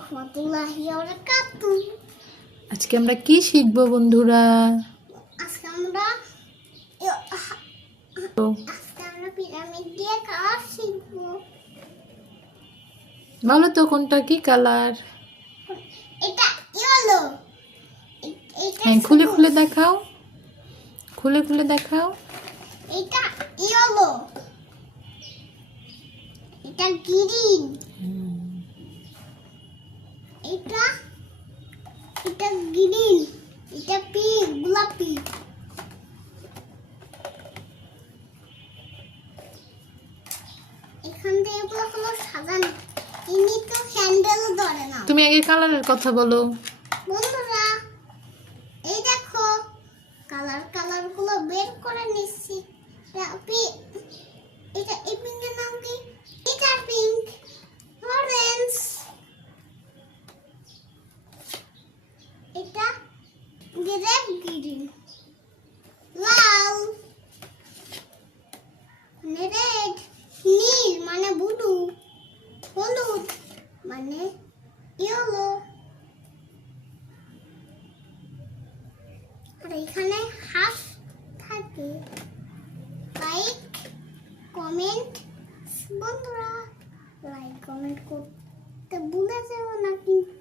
রাহমাতুল্লাহি ওয়া বারাকাতুহু। আজকে আমরা কি শিখব বন্ধুরা? আজকে আমরা পিরামিড দিয়ে কালার শিখব। বলো তো কোনটা কি কালার? এটা ইয়েলো। এটা হ্যাঁ, খুলে খুলে দেখাও, খুলে খুলে দেখাও। এটা ইয়েলো, এটা গ্রিন, এটা এটা গ্রিন, এটা পিঙ্ক, গোলাপি। এখান থেকে এগুলো হলো সাজানো। ইনি তো হ্যান্ডেল ধরে না। তুমি আগে কালারের কথা বলো। বন্ধুরা এই দেখো কালার গুলো বের করে নিচ্ছি। এটা এই পিঙ্কের নাম কি? এটা পিঙ্ক, অরেঞ্জ, এটা গ্রেপ গ্রিন, লাল, রেড, নীল মানে ব্লু, হলুদ মানে ইয়েলো। আর এখানে হাফ থাকে। লাইক কমেন্ট, বন্ধুরা লাইক কমেন্ট করতে ভুলে যেও না কিন্তু।